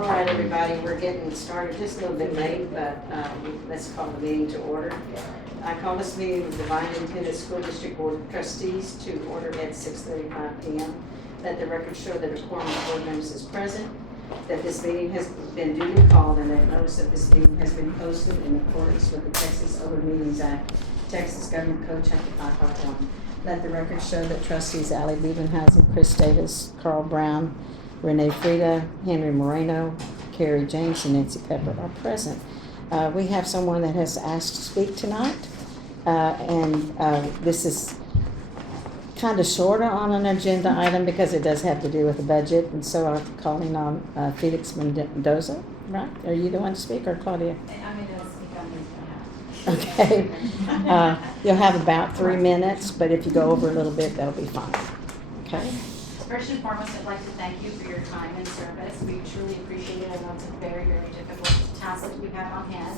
All right, everybody, we're getting started just a little bit late, but let's call the meeting to order. I call this meeting of the Devine Independent School District Board of Trustees to order at 6:35 p.m. Let the record show that a quorum of board members is present, that this meeting has been duly called, and that notice of this meeting has been posted in accordance with the Texas Open Meetings Act, Texas Government Code, Chapter 551. Let the record show that trustees Allie Bubenhausen, Chris Davis, Carl Brown, Renee Frida, Henry Moreno, Carrie James, and Nancy Pepper are present. We have someone that has asked to speak tonight, and this is kind of shorter on an agenda item because it does have to do with the budget, and so I'm calling on Felix Mendoza, right? Are you the one to speak, or Claudia? I'm going to speak on his behalf. Okay. You'll have about 3 minutes, but if you go over a little bit, that'll be fine. Okay? First and foremost, I'd like to thank you for your time and service. We truly appreciate it. I know it's a very, very difficult task that you have on hand.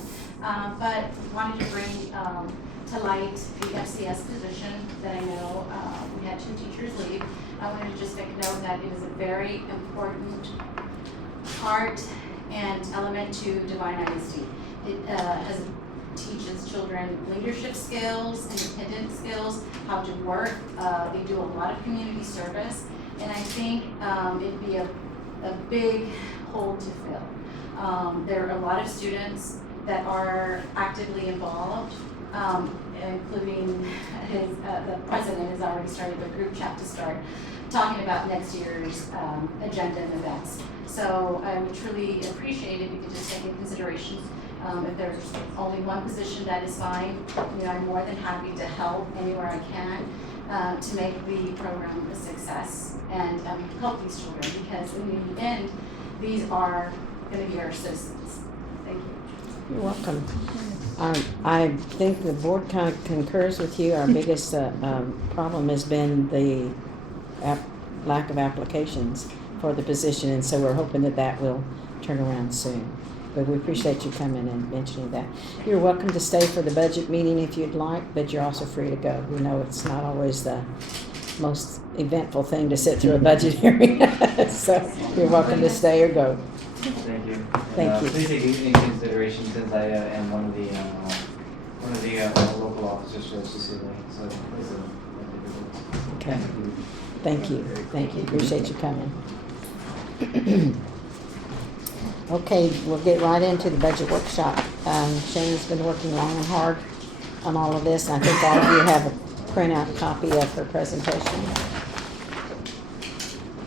But wanted to bring to light the FCS position that I know we had 2 teachers leave. I wanted to just make note that it is a very important part and element to Devine ISD. It teaches children leadership skills, independent skills, how to work. They do a lot of community service. And I think it'd be a big hole to fill. There are a lot of students that are actively involved, including the president has already started a group chat to start talking about next year's agenda and events. So I would truly appreciate if you could just take into consideration. If there's only one position, that is fine. You know, I'm more than happy to help anywhere I can to make the program a success and help these children, because in the end, these are going to be our citizens. Thank you. You're welcome. I think the board kind of concurs with you. Our biggest problem has been the lack of applications for the position, and so we're hoping that that will turn around soon. But we appreciate you coming and mentioning that. You're welcome to stay for the budget meeting if you'd like, but you're also free to go. We know it's not always the most eventful thing to sit through a budget hearing, so you're welcome to stay or go. Thank you. Thank you. Please take into consideration, since I am one of the local officers for HCCA, so please. Okay. Thank you. Thank you. Appreciate you coming. Okay, we'll get right into the budget workshop. Shane's been working long and hard on all of this. I think all of you have a printout copy of her presentation.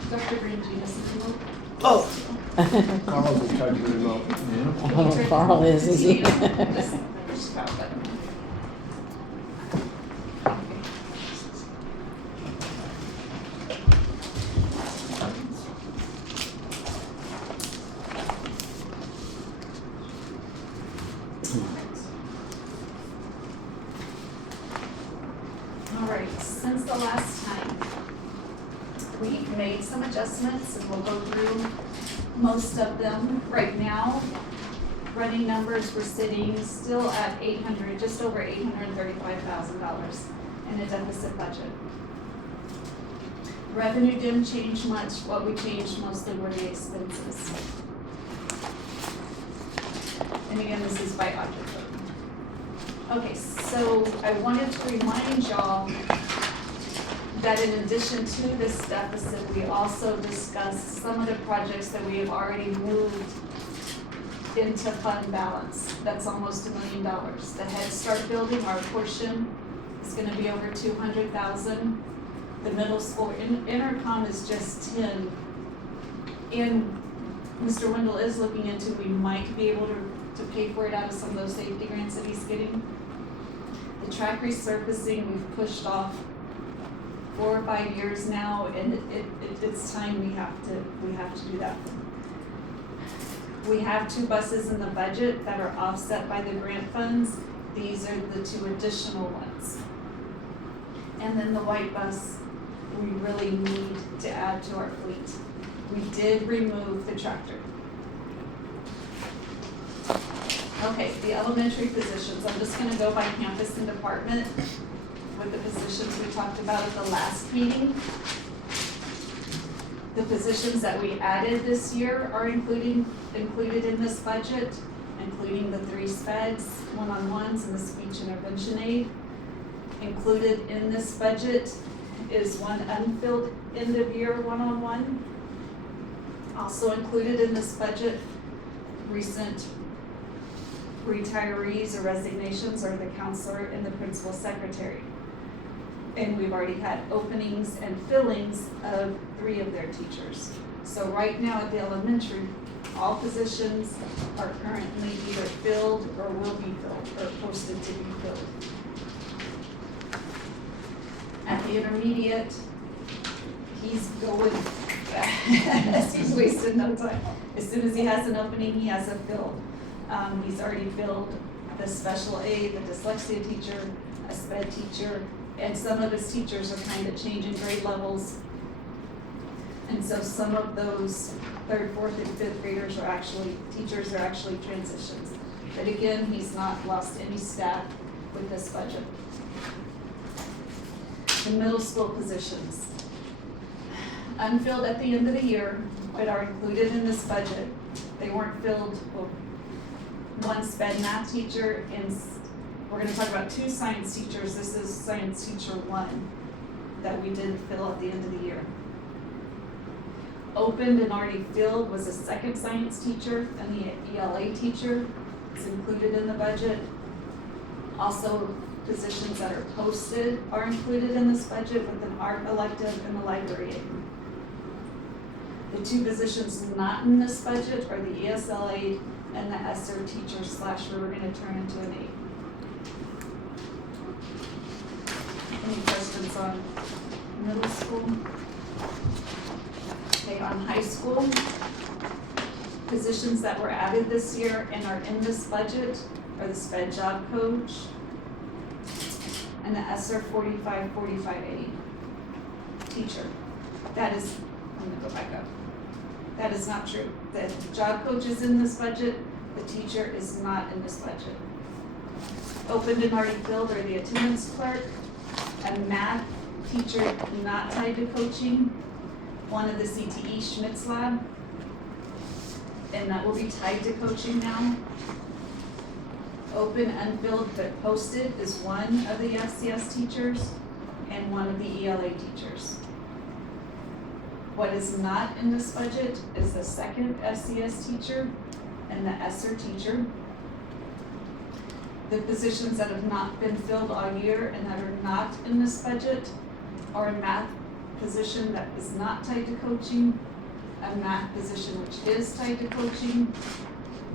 Dr. Branginas, if you will. Oh. Carl's in charge of the remote. Oh, Carl is he? All right, since the last time, we've made some adjustments and we'll go through most of them. Right now, running numbers, we're sitting still at just over $835,000 in a deficit budget. Revenue didn't change much. What we changed mostly were the expenses. And again, this is by object code. Okay, so I wanted to remind y'all that in addition to this deficit, we also discussed some of the projects that we have already moved into fund balance. That's almost $1 million. The Head Start building, our portion is going to be over $200,000. The middle school intercom is just 10. And Mr. Wendell is looking into, we might be able to pay for it out of some of those safety grants that he's getting. The track resurfacing, we've pushed off 4 or 5 years now, and it's time we have to do that. We have 2 buses in the budget that are offset by the grant funds. These are the 2 additional ones. And then the white bus, we really need to add to our fleet. We did remove the tractor. Okay, the elementary positions, I'm just gonna go by campus and department with the positions we talked about at the last meeting. The positions that we added this year are included in this budget, including the 3 speds, one-on-ones, and the speech intervention aid. Included in this budget is 1 unfilled end-of-year one-on-one. Also included in this budget, recent retirees or resignations are the counselor and the principal secretary. And we've already had openings and fillings of 3 of their teachers. So right now at the elementary, all positions are currently either filled or will be filled, or posted to be filled. At the intermediate, he's going fast. He's wasting no time. As soon as he has an opening, he has a fill. He's already filled the special aid, the dyslexia teacher, a sped teacher, and some of his teachers are kind of changing grade levels. And so some of those 3rd, 4th, and 5th graders are actually, teachers are actually transitions. But again, he's not lost any staff with this budget. The middle school positions. Unfilled at the end of the year, but are included in this budget. They weren't filled, well, 1 sped math teacher, and we're gonna talk about 2 science teachers. This is science teacher 1 that we did fill at the end of the year. Opened and already filled was a 2nd science teacher and the ELA teacher. It's included in the budget. Also, positions that are posted are included in this budget with an art elective and a library aide. The 2 positions not in this budget are the ESL aide and the ESSER teacher / we're gonna turn into an aide. Any questions on middle school? Okay, on high school, positions that were added this year and are in this budget are the sped job coach and the ESSER 45/45 teacher. That is, I'm gonna go back up. That is not true. The job coach is in this budget, the teacher is not in this budget. Opened and already filled are the attendance clerk, a math teacher not tied to coaching, one of the CTE Schmitz lab, and that will be tied to coaching now. Open, unfilled, but posted is 1 of the FCS teachers and 1 of the ELA teachers. What is not in this budget is the 2nd FCS teacher and the ESSER teacher. The positions that have not been filled all year and that are not in this budget are a math position that is not tied to coaching, a math position which is tied to coaching,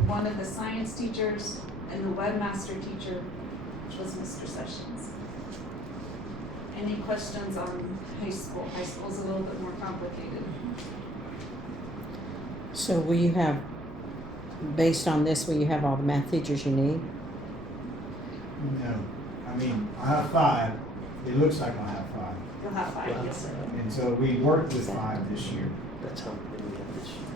1 of the science teachers, and the webmaster teacher, which was Mr. Sessions. Any questions on high school? High school is a little bit more complicated. So will you have, based on this, will you have all the math teachers you need? No, I mean, I have 5, it looks like I'll have 5. You'll have 5, yes, sir. And so we worked with 5 this year. That's how many we have this year.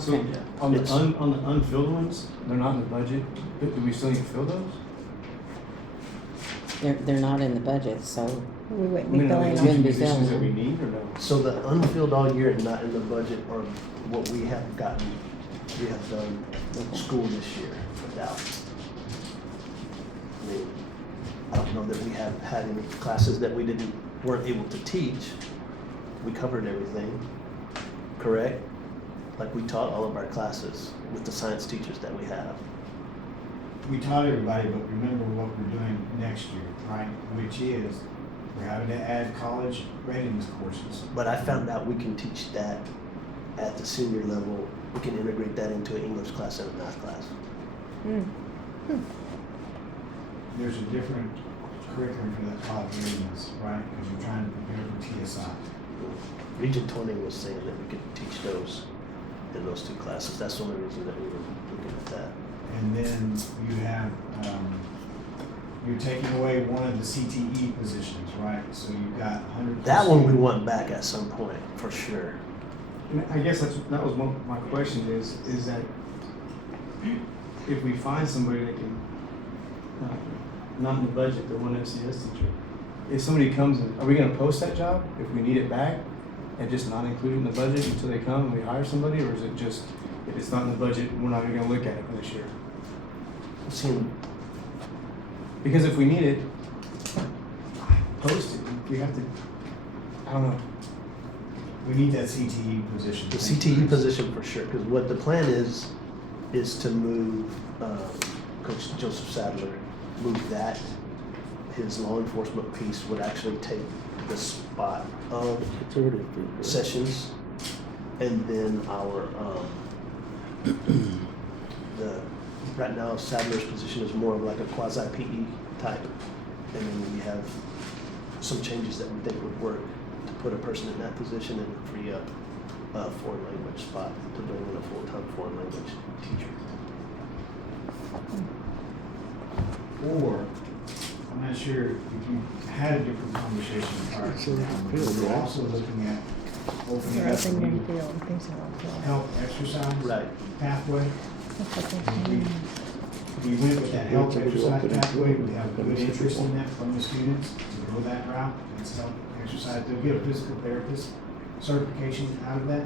So, Okay. on the It's- on the unfilled ones, they're not in the budget, but do we still need to fill those? They're not in the budget, so We wouldn't I be mean, are filling they them. Wouldn't be positions that we filling. need or no? So the unfilled all year and not in the budget are what we have gotten, we have done school this year without. I mean, I don't know that we have had any classes that we weren't able to teach. We covered everything, correct? Like we taught all of our classes with the science teachers that we have. We taught everybody, but remember what we're doing next year, right? Which is, we're having to add college readiness courses. But I found out we can teach that at the senior level. We can integrate that into an English class and a math class. There's a different curriculum for that college readiness, right? Because you're trying to prepare for TSI. Region 20 was saying that we could teach those in those 2 classes. That's the only reason that we were looking at that. And then you have, you're taking away one of the CTE positions, right? So you've got 100. That one we want back at some point, for sure. And I guess that was my question is that if we find somebody that can, not in the budget, the 1 FCS teacher, if somebody comes, are we gonna post that job if we need it back and just not include it in the budget until they come and we hire somebody, or is it just, if it's not in the budget, we're not even gonna look at it for this year? Seeing, Because if we need it, post it, we have to, I don't know. We need that CTE position. the CTE position for sure, because what the plan is to move, Coach Joseph Sadler, move that, his law enforcement piece would actually take the spot of Sessions, and then our, right now Sadler's position is more of like a quasi PE type, and then we have some changes that we think would work to put a person in that position and free up a foreign language spot to bring in a full-time foreign language teacher. Or, I'm not sure if you had a different conversation prior to that, but we're also looking at opening They're up opening a new new field, things are all health exercise Right. pathway. That's what they're And saying. If we went with that health exercise pathway, we have good interest in that from the students to go that route. It's health exercise, they'll get a physical therapist certification out of that.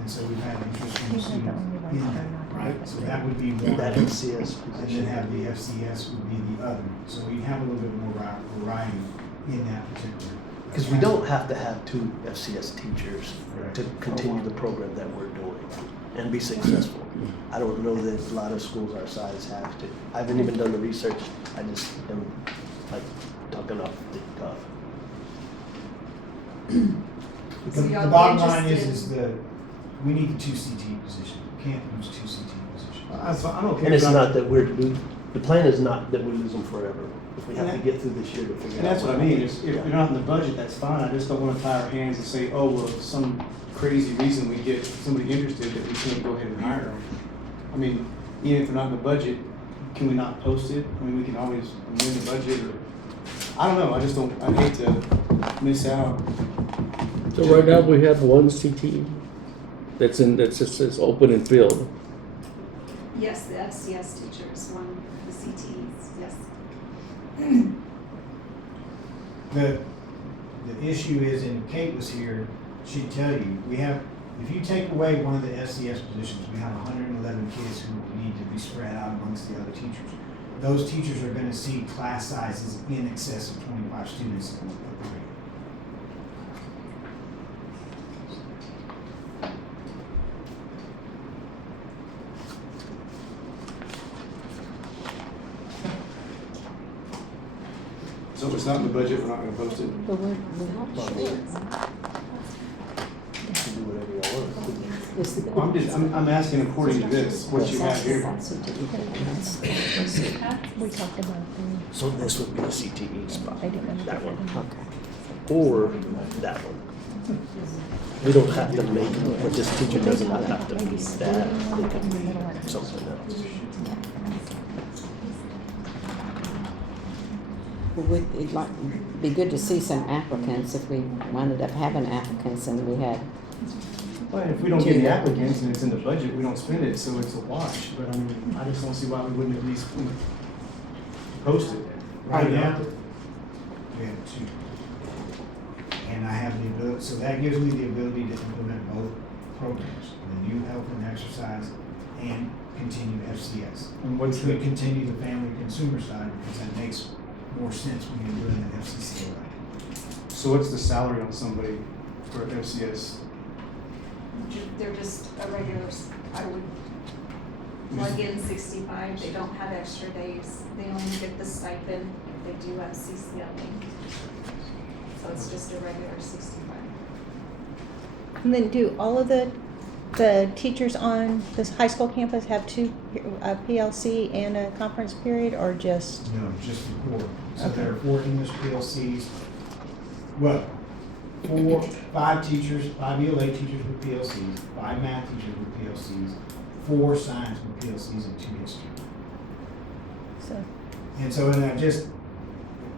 And so we've had interest from the These are the students only ones in that are that, not right? open. So that would be one. That FCS And then position. have the FCS would be the other. So we have a little bit more variety in that particular. Because we don't have to have 2 FCS teachers Correct. to continue the program that we're doing and be successful. I don't know that a lot of schools our size have to. I haven't even done the research. I just am like talking off the cuff. So The y'all be bottom line interested- we need the 2 CT positions. We can't lose 2 CT positions. I don't care. And it's about- not that the plan is not that we lose them forever. If we have to get through this year to figure out. And that's what I mean, if Yeah. they're not in the budget, that's fine, I just don't wanna tie our hands and say, oh, well, if some crazy reason we get somebody interested that we can't go ahead and hire them. I mean, even if they're not in the budget, can we not post it? I mean, we can always amend the budget, or, I don't know, I hate to miss out. So right now, we have 1 CT that's just says open and filled. Yes, the FCS teachers, one, the CTEs, yes. The issue is, and Kate was here, she'd tell you, if you take away one of the SCS positions, we have 111 kids who need to be spread out amongst the other teachers. Those teachers are gonna see class sizes in excess of 25 students a grade. So if it's not in the budget, we're not gonna post it. But we're not sure. You can do whatever you want. I'm asking according to this, what you have here. We talked about So this would be a CTE spot, the, I didn't want to. that one. Or that one. We don't have to make, but this teacher does not have to be that, they could be something else. It'd like, be good to see some applicants if we winded up having applicants and we had, Well, if we don't get the applicants and it's in the budget, we don't spend it, so it's a wash, but I mean, I just don't see why we wouldn't at least post it. Right now, we have 2. And I have the ability, so that gives me the ability to implement both programs, the new health and exercise and continue FCS. And what's Which would the, continue the family consumer side, because that makes more sense when you're doing an FCCA. so what's the salary on somebody for FCS? They're just a regular, I would plug in 65, they don't have extra days, they only get the stipend if they do have CCLA. So it's just a regular 65. And then do all of the teachers on this high school campus have 2, a PLC and a conference period, or just? No, just the core. So Okay. there are 4 English PLCs. Well, 5 teachers, 5 ELA teachers with PLCs, 5 math teachers with PLCs, 4 science with PLCs, and 2 history. So, And so, and I just,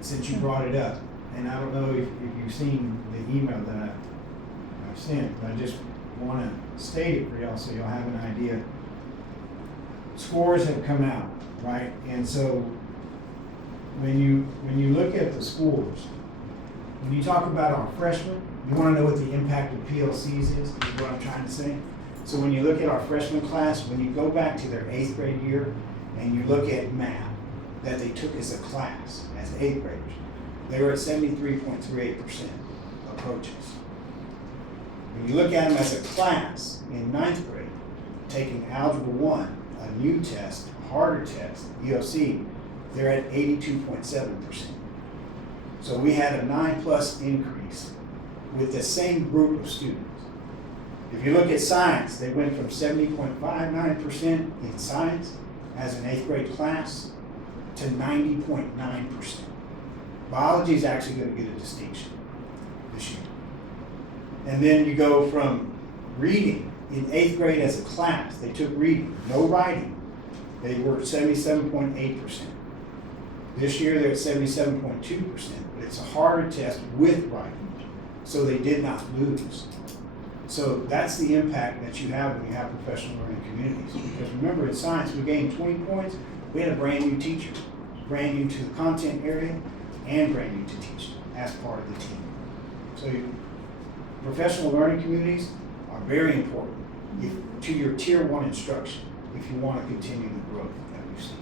since you brought it up, and I don't know if you've seen the email that I've sent, but I just want to state it for y'all so y'all have an idea. Scores have come out, right? And so when you look at the scores, when you talk about our freshmen, you wanna know what the impact of PLCs is what I'm trying to say. So when you look at our freshman class, when you go back to their 8th grade year and you look at math that they took as a class, as 8th graders, they were at 73.38% approaches. When you look at them as a class in 9th grade, taking Algebra 1, a new test, a harder test, EOC, they're at 82.7%. So we had a 9+ increase with the same group of students. If you look at science, they went from 70.59% in science as an 8th grade class to 90.9%. Biology is actually going to get a distinction this year. And then you go from reading in 8th grade as a class, they took reading, no writing. They were at 77.8%. This year they're at 77.2%, but it's a harder test with writing, so they did not lose. So that's the impact that you have when you have professional learning communities. Because remember, in science, we gained 20 points. We had a brand new teacher, brand new to the content area, and brand new to teaching as part of the team. So professional learning communities are very important to your Tier 1 instruction if you want to continue the growth that we've seen.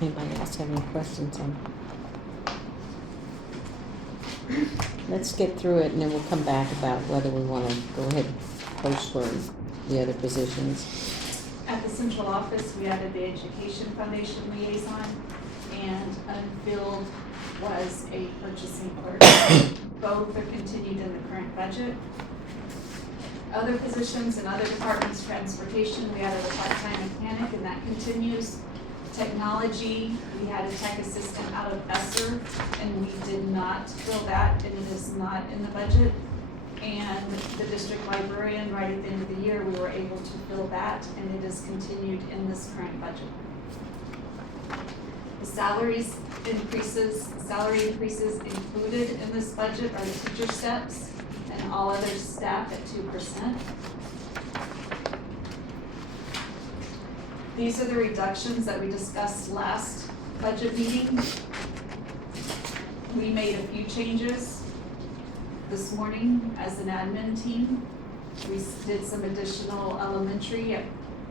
Anybody else have any questions on? Let's get through it and then we'll come back about whether we want to go ahead and post for the other positions. At the central office, we added the Education Foundation liaison, and unfilled was a purchasing clerk. Both are continued in the current budget. Other positions in other departments, transportation, we added a part-time mechanic, and that continues. Technology, we had a tech assistant out of ESSER, and we did not fill that, and it is not in the budget. And the district librarian, right at the end of the year, we were able to fill that, and it is continued in this current budget. The salary increases included in this budget are the teacher steps and all other staff at 2%. These are the reductions that we discussed last budget meeting. We made a few changes this morning as an admin team. We did some additional elementary.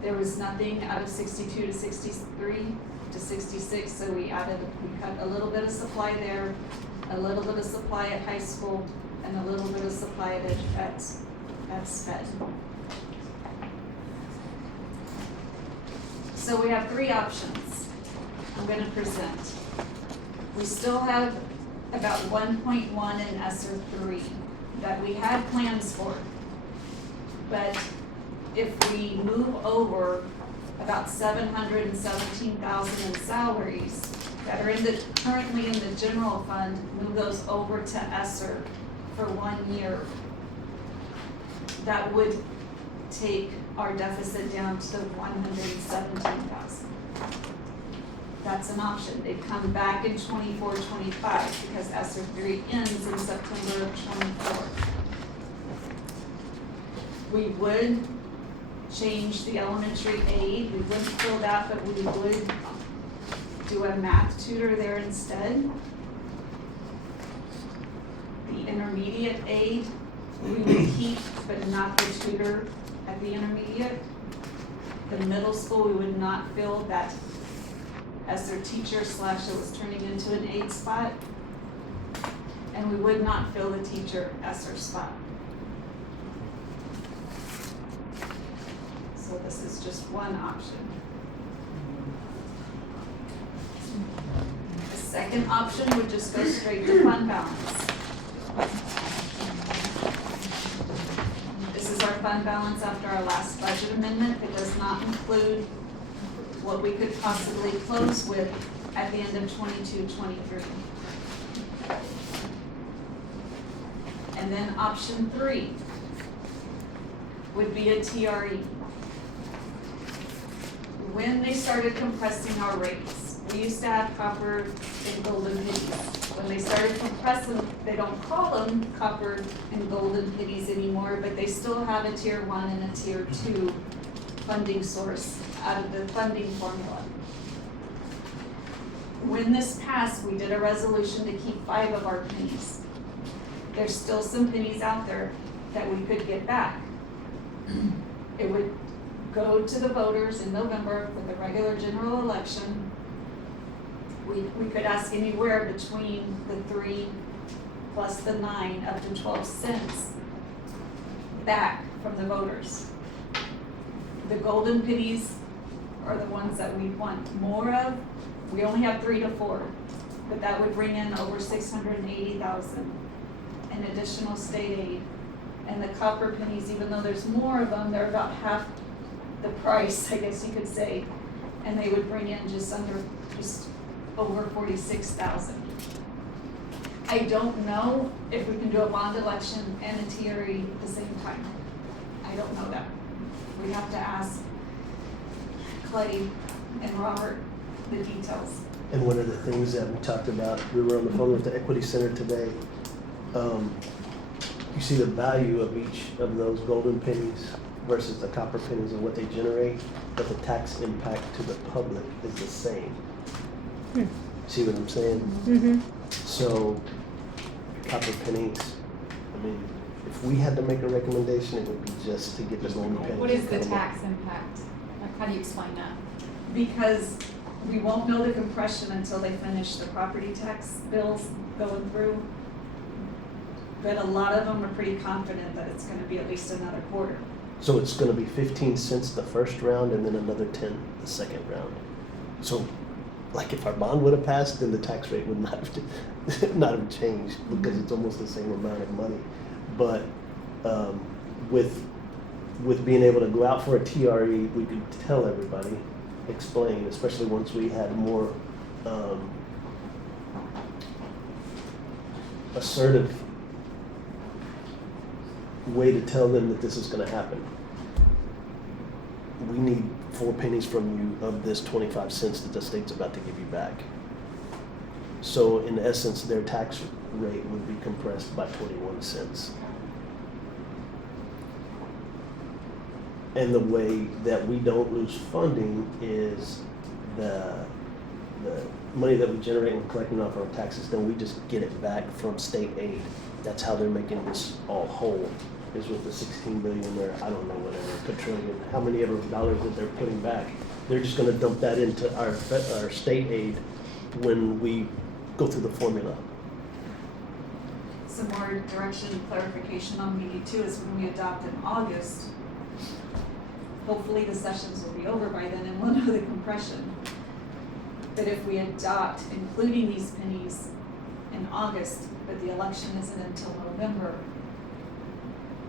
There was nothing out of 62 to 63 to 66, so we cut a little bit of supply there, a little bit of supply at high school, and a little bit of supply at SPED. So we have three options I'm going to present. We still have about 1.1 in ESSER 3 that we had plans for. But if we move over about 717,000 in salaries that are currently in the general fund, move those over to ESSER for 1 year, that would take our deficit down to 117,000. That's an option. They've come back in 24-25 because ESSER 3 ends in September of 24. We would change the elementary aid. We wouldn't fill that, but we would do a math tutor there instead. The intermediate aid, we would keep, but not the tutor at the intermediate. The middle school, we would not fill that as their teacher / it was turning into an aid spot. And we would not fill the teacher ESSER spot. So this is just one option. The second option would just go straight to fund balance. This is our fund balance after our last budget amendment. It does not include what we could possibly close with at the end of 22-23. And then option 3 would be a TRE. When they started compressing our rates, we used to have copper and golden pennies. When they started compressing, they don't call them copper and golden pennies anymore, but they still have a tier 1 and a tier 2 funding source out of the funding formula. when this passed, we did a resolution to keep 5 of our pennies. There's still some pennies out there that we could get back. It would go to the voters in November for the regular general election. We could ask anywhere between the 3 plus the 9 up to 12 cents back from the voters. The golden pennies are the ones that we want more of. We only have 3 to 4, but that would bring in over 680,000 in additional state aid. And the copper pennies, even though there's more of them, they're about half the price, I guess you could say. And they would bring in just over 46,000. I don't know if we can do a bond election and a TRE at the same time. I don't know that. We have to ask Clay and Robert the details. And one of the things that we talked about, we were on the phone with the Equity Center today. You see the value of each of those golden pennies versus the copper pennies and what they generate, but the tax impact to the public is the same. See what I'm saying? Mm-hmm. So, copper pennies, I mean, if we had to make a recommendation, it would be just to get the golden pennies. What is the and cut 'em up. tax impact? Like, how do you explain that? Because we won't know the compression until they finish the property tax bills going through. But a lot of them are pretty confident that it's gonna be at least another quarter. So it's gonna be 15 cents the first round and then another 10 the second round. So, like if our bond would have passed, then the tax rate would not have, not have changed because it's almost the same amount of money. But with being able to go out for a TRE, we could tell everybody, explain, especially once we had more assertive way to tell them that this is going to happen. We need 4 pennies from you of this 25 cents that the state's about to give you back. So in essence, their tax rate would be compressed by 21 cents. And the way that we don't lose funding is the money that we generate and collecting off our taxes, then we just get it back from state aid. That's how they're making this all whole, is with the 16 billion or I don't know, whatever, quadrillion, how many ever dollars that they're putting back. They're just gonna dump that into our state aid when we go through the formula. Some more direction and clarification on BD two is when we adopt in August. Hopefully the sessions will be over by then and we'll know the compression. But if we adopt, including these pennies in August, but the election isn't until November,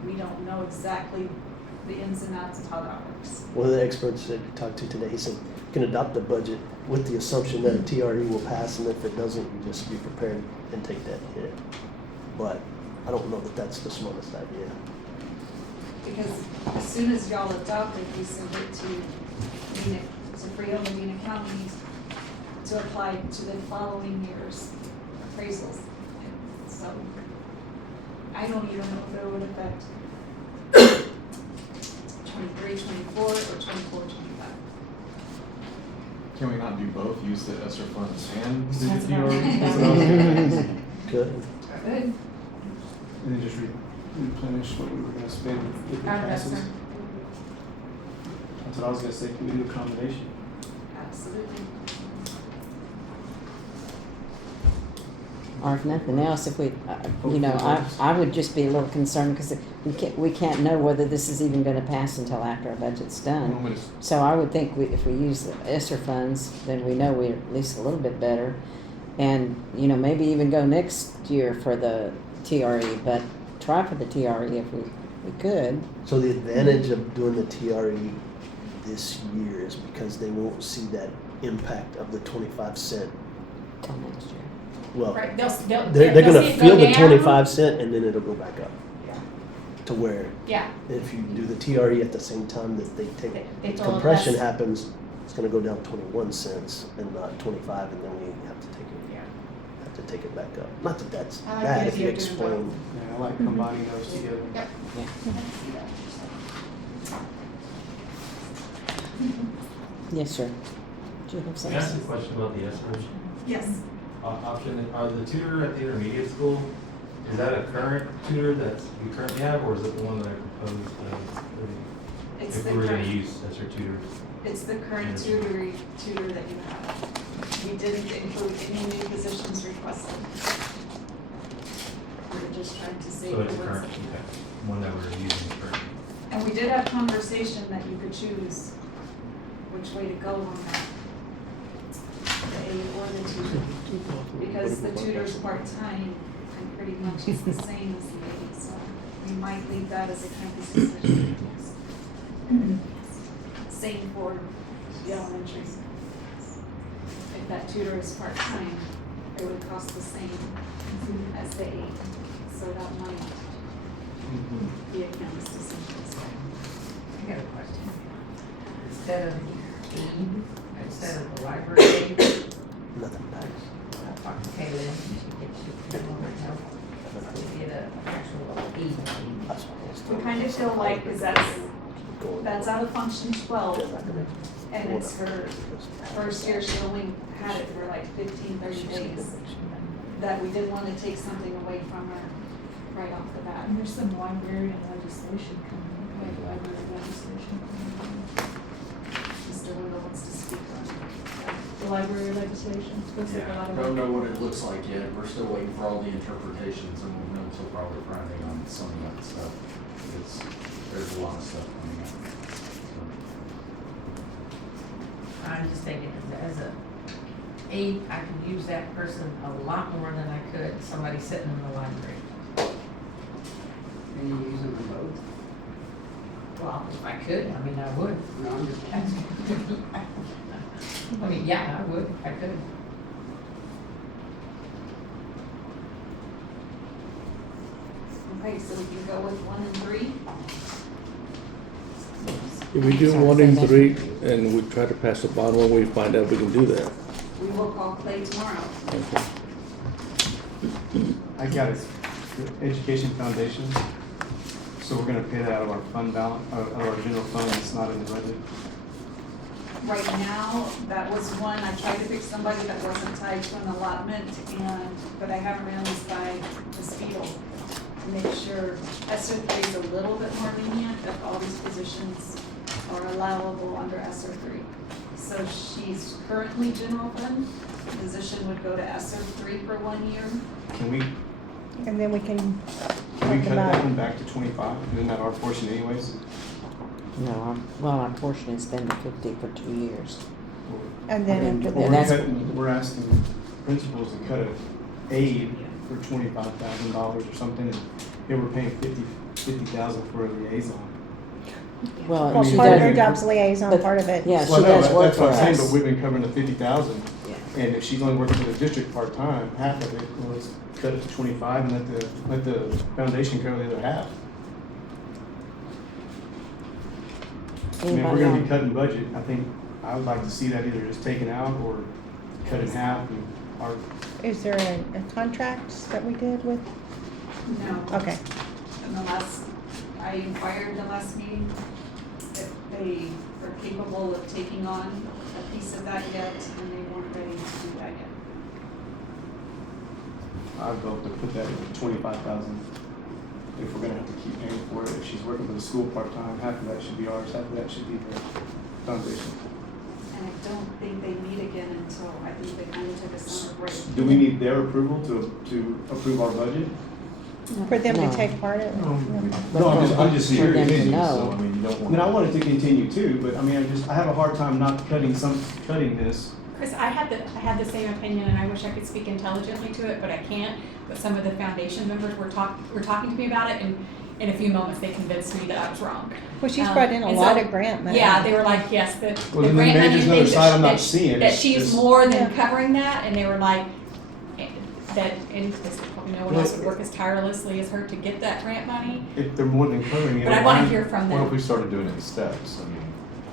we don't know exactly the ins and outs of how that works. One of the experts that we talked to today, he said, you can adopt the budget with the assumption that a TRE will pass, and if it doesn't, you just be prepared and take that hit. But I don't know that that's the smartest idea. Because as soon as y'all adopt it, we send it to Frio and Medina County to apply to the following year's appraisals. So I don't even know if it would affect 23, 24, or 24, 25. Can we not do both? Use the ESSER funds and do That's the what I was TRE? Good. Good. And then just replenish what we were gonna spend if it Our passes. investment. That's what I was gonna say, can we do a combination? Absolutely. Or if nothing else, if we, I would just be a little concerned because we can't know whether this is even gonna pass until after our budget's done. So I would think if we use the ESSER funds, then we know we're at least a little bit better. And, maybe even go next year for the TRE, but try for the TRE if we could. So the advantage of doing the TRE this year is because they won't see that impact of the 25 cent. Till next year. Well, Right, they're they'll gonna see it feel go the down. 25 cent and then it'll go back up. Yeah. To where Yeah, if you do the TRE at the same time that they take, They told compression us. happens, it's gonna go down 21 cents and not 25, and then we have to take it back up. Not that that's I like bad the if you idea of doing explain. Yeah, I like combining those together. Yep. Yes, sir. Do you have Can I ask a something? question about the ESSER? Yes. Option, are the tutor at the intermediate school, is that a current tutor that we currently have, or is it the one that I proposed, It's if the we were gonna current, use as our tutor? it's the current tutor that you have. We didn't include any new positions requested. We're just trying to save So the it's ones current, that we okay, have. one that we're using currently. And we did have conversation that you could choose which way to go on that. The aide or the tutor. Because the tutor's part-time and pretty much is the same as the aide, so we might leave that as a campus decision. Same for the elementary. If that tutor is part-time, it would cost the same as the aide, so that might be a campus decision. I got a question. Instead of the library aid, Nothing back. I talked to Kaylin, and she gets you a little help to get an actual aid. We kind of feel like, because that's out of function 12, and it's her first year, she only had it for like 15, 30 days, that we didn't want to take something away from her right off the bat. And there's some library and legislation coming, like library legislation coming. Mr. Wendell wants to speak on it. The library legislation, looks like a lot of. Don't know what it looks like yet. We're still waiting for all the interpretations, and we'll know until probably Friday on some of that stuff. There's a lot of stuff coming up. I'm just thinking, as a aide, I could use that person a lot more than I could somebody sitting in the library. And you use them for both? Well, if I could, I mean, I would. No, I'm just asking. I mean, yeah, I would, if I could. Okay, so we can go with 1 and 3. If we do Sorry, 1 say and that. 3, and we try to pass a bond when we find out we can do that. We will call Clay tomorrow. Okay. I got it, the education foundation, so we're gonna pay that out of our fund balance, out of our general fund, it's not in the budget. Right now, that was one, I tried to pick somebody that wasn't tied to an allotment, but I haven't ran this by Ms. Beal to make sure ESSER 3 is a little bit more lenient if all these positions are allowable under ESSER 3. So she's currently general fund, the position would go to ESSER 3 for 1 year. Can we And then we can cut talk that about, one back to 25, isn't that our portion anyways? No, our portion has been to 50 for 2 years. and then after And We're that, that's- we're asking principals to cut a aid for $25,000 or something, and they were paying 50,000 for a liaison. Well, well, she part of her does, job's liaison, but- part of it. yeah, Well, she no, does work that's for what I'm saying, but us. we've been covering the 50,000, Yeah. and if she's only working for the district part-time, half of it, well, let's cut it to 25 and let the foundation cover the other half. I mean, if we're Anybody gonna be on- cutting budget, I think, I would like to see that either just taken out or cut in half, and our, Is there a contract that we did with? No. Okay. And I inquired the last meeting if they are capable of taking on a piece of that yet, and they weren't ready to do that yet. I'd vote to put that at 25,000. If we're gonna have to keep paying for it, if she's working for the school part-time, half of that should be ours, half of that should be the foundation. And I don't think they meet again until, I think they kind of took a summer break. Do we need their approval to approve our budget? For them No. to take part of it? No, I'm just For them to curious. know. So, I mean, you don't I want. mean, I want it to continue too, but I mean, I have a hard time not cutting this. Chris, I had the same opinion, and I wish I could speak intelligently to it, but I can't. But some of the foundation members were talking to me about it, and in a few moments, they convinced me that I was wrong. Well, she's brought in a And lot so- of grant money. Yeah, they were like, yes, the Well, then grant maybe money there's and another things side I'm not that seeing. that It's she's just- more than Yeah. covering that, and they were like, that, and this probably no one else would work as tirelessly as her to get that grant money. If they're more than covering it. But I wanna hear from What if them. we started doing it in steps? I mean,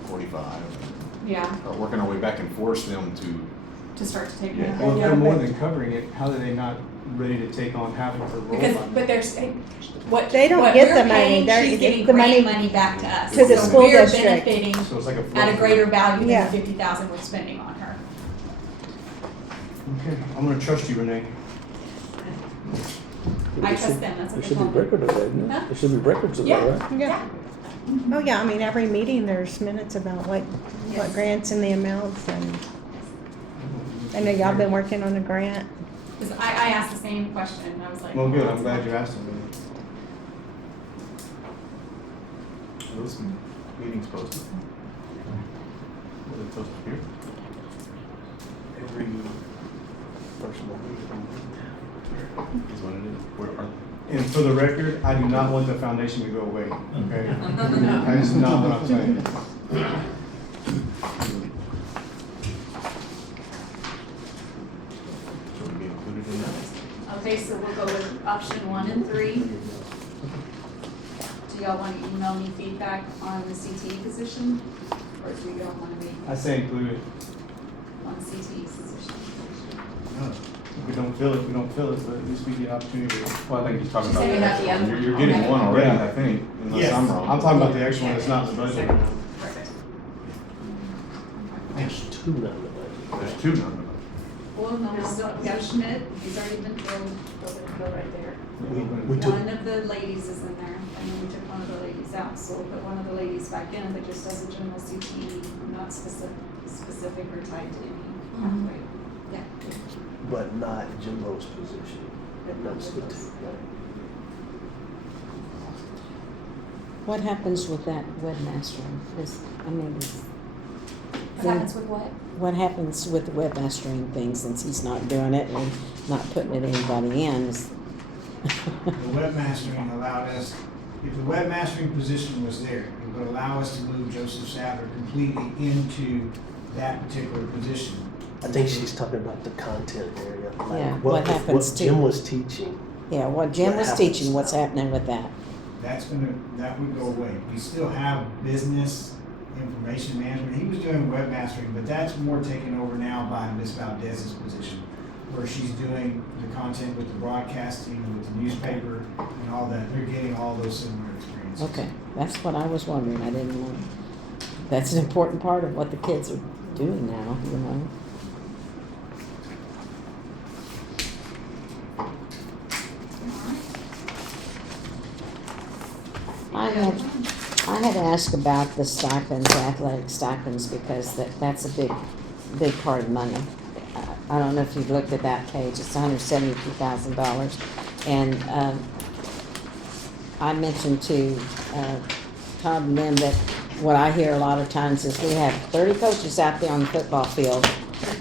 45, Yeah, working our way back and force them to. to start to take. Yeah. Well, if Yeah, they're more but- than covering it, how are they not ready to take on half of her role? Because, but there's, what. They don't what get we're the money. paying, They're- she's it's getting the grant money money back to us. to the So school we're district. benefiting So it's like a. at a greater value than Yeah. the 50,000 we're spending on her. Okay, I'm gonna trust you, Renee. I trust them, that's what There they should be told me. record of that, isn't there? Huh? There should be records of that, Yeah. right? Yeah. Oh, yeah, I mean, every meeting, there's minutes about what Yes. grants and the amounts, and I know y'all been working on a grant. 'Cause I asked the same question, and I was like. Well, good, I'm glad you asked him. Are those meetings posted? Were they posted here? Every first Monday. Is what it is. Where are And for the record, I do not want the foundation to go away, okay? That is not what I'm saying. Should we be included in that? Okay, so we'll go with option 1 and 3. Do y'all want to email me feedback on the CTE position? Or do you don't want to make I say include it. one CTE position? If we don't fill it, we don't fill it, but at least we get opportunity. Well, I think he's talking She said we about, have the other you're one. getting Okay. one already, Yeah. I think, unless Yes, I'm wrong. I'm talking about the extra one that's not in the budget. Perfect. There's two now in the budget. There's two now. Well, no, we still got Schmidt, he's already been filled, go right there. We took, One of the ladies is in there, and then we took one of the ladies out, so we'll put one of the ladies back in, but just as a general CTE, not specific or tied to any pathway. Yeah. but not Jimbo's position. But not That's the Jimbo's. two. What happens with that webmastering? What happens with what? What happens with the webmastering thing since he's not doing it and not putting it anybody in? The webmastering allowed us, if the webmastering position was there, it would allow us to move Joseph Sadler completely into that particular position. I think she's talking about the content area. Like Yeah, what happens What to- Jim was teaching. Yeah, what Jim What was happens teaching, what's now? happening with that? That would go away. We still have business information management. He was doing webmastering, but that's more taken over now by Ms. Valdez's position, where she's doing the content with the broadcasting, with the newspaper and all that. They're getting all those similar experiences. Okay, that's what I was wondering, I didn't know. That's an important part of what the kids are doing now, you know? I had asked about the stipends, athletic stipends, because that's a big part of money. I don't know if you've looked at that page, it's $172,000. And, I mentioned to, Todd and them that what I hear a lot of times is we have 30 coaches out there on the football field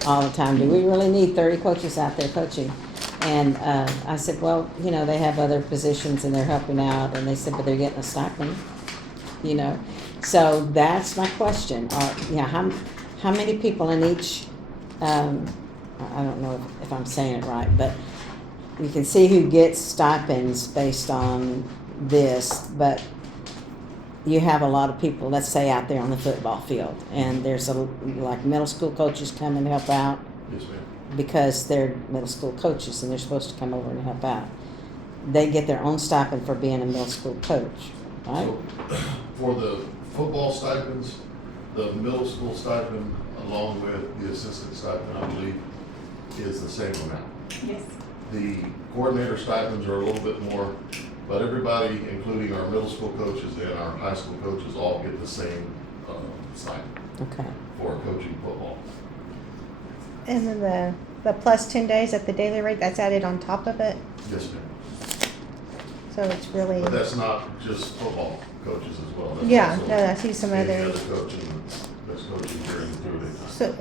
all the time. Do we really need 30 coaches out there coaching? And I said, well, you know, they have other positions and they're helping out. And they said, but they're getting a stipend, you know. So that's my question. How many people in each, I don't know if I'm saying it right, but you can see who gets stipends based on this, but you have a lot of people, let's say, out there on the football field, and there's like middle school coaches come and help out Yes, ma'am. because they're middle school coaches and they're supposed to come over and help out. They get their own stipend for being a middle school coach, right? So, for the football stipends, the middle school stipend, along with the assistant stipend, I believe, is the same amount. Yes. The coordinator stipends are a little bit more, but everybody, including our middle school coaches and our high school coaches, all get the same stipend Okay. for coaching football. And then the plus 10 days at the daily rate, that's added on top of it, Yes, ma'am. so it's really, But that's not just football coaches as well. That's yeah, also no, I see some any other. other coaching that's coaching during the 2 days.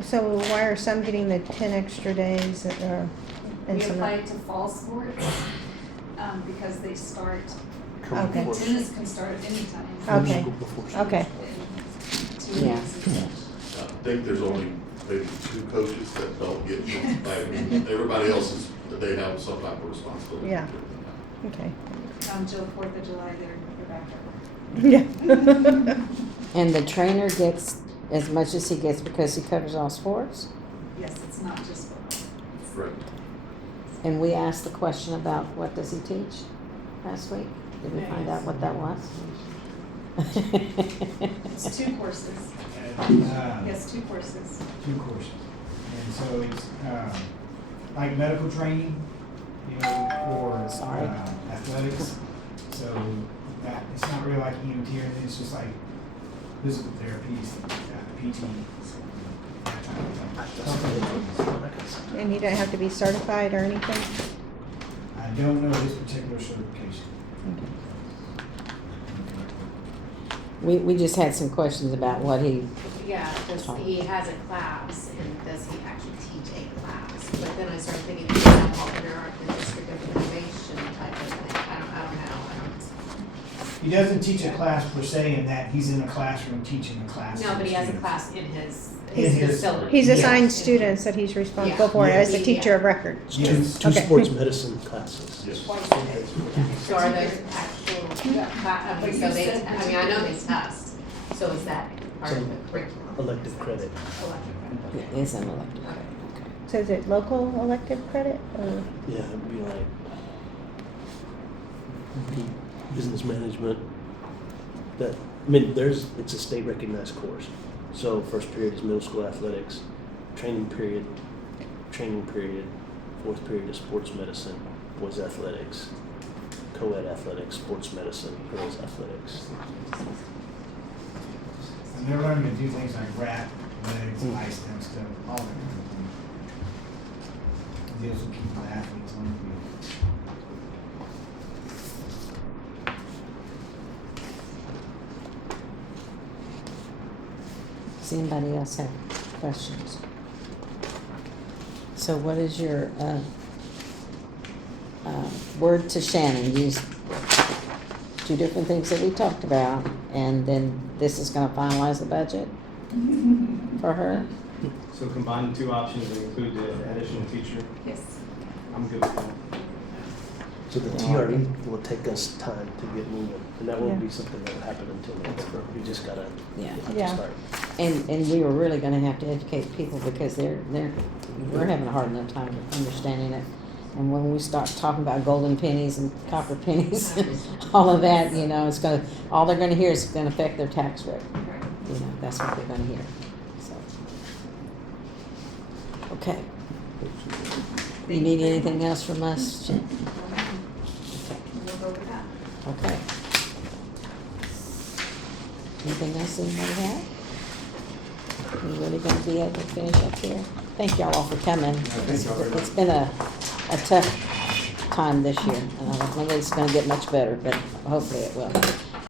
So why are some getting the 10 extra days or, and We some apply not? it to fall sports, because they start, Come Okay. before- tennis can start at any time. Okay. School before school. Okay, In 2 Yeah. weeks. I think there's only maybe 2 coaches that don't get, I mean, everybody else is, they have some type of responsibility. Yeah. okay. Until 4th of July, they're back up. Yeah. And the trainer gets as much as he gets because he covers all sports? Yes, it's not just football. Correct. And we asked the question about what does he teach last week? Did we find out what that was? It's 2 courses. Uh, Yes, 2 courses. 2 courses. And so it's, like medical training, you know, for Sorry. athletics. So that, it's not really like EMT or anything, it's just like physical therapy, stuff like that, PT. that type of thing. And you don't have to be certified or anything? I don't know this particular certification. We just had some questions about what he, Yeah, does he has a class and does he actually teach a class? But then I started thinking, is that all under the district of innovation type of thing? I don't know. He doesn't teach a class per se in that he's in a classroom teaching a class. No, to but he has a students. class in his In his- facility. He's assigned Yes. students that he's responsible for Yeah. as the Yeah. teacher of record. Yes. Two Okay. sports medicine classes. Yes. So are those actual, But you so they, said I mean, I know they test, so is that part of Some the curriculum? Elective credit. it is an elective credit, okay. So is it local elective credit or? Yeah, it'd be like business management. That, I mean, it's a state recognized course. So first period is middle school athletics, training period, fourth period is sports medicine, boys athletics, co-ed athletics, sports medicine, girls athletics. And they're learning to do things like rap, legs, ice them stuff, all that kind of thing. Deals with keeping the athletes on the field. Does anybody else have questions? So what is your, word to Shannon? Use two different things that we talked about, and then this is gonna finalize the budget for her? So combine the two options and include the additional teacher. Yes. I'm good with that. So the TRE will take us time to get moving, and that won't Yeah. be something that will happen until November. We just gotta Yeah. have to Yeah. start. And we were really gonna have to educate people because we're having a hard enough time understanding it. And when we start talking about golden pennies and copper pennies, all of that, you know, all they're gonna hear is it's gonna affect their tax rate. You know, that's what they're gonna hear, so. Okay. You need anything else from us, Jen? We'll go with that. Okay. Anything else anybody have? You really gonna be able to finish up here? Thank y'all all for coming. It's been a tough time this year, and I don't know that it's gonna get much better, but hopefully it will.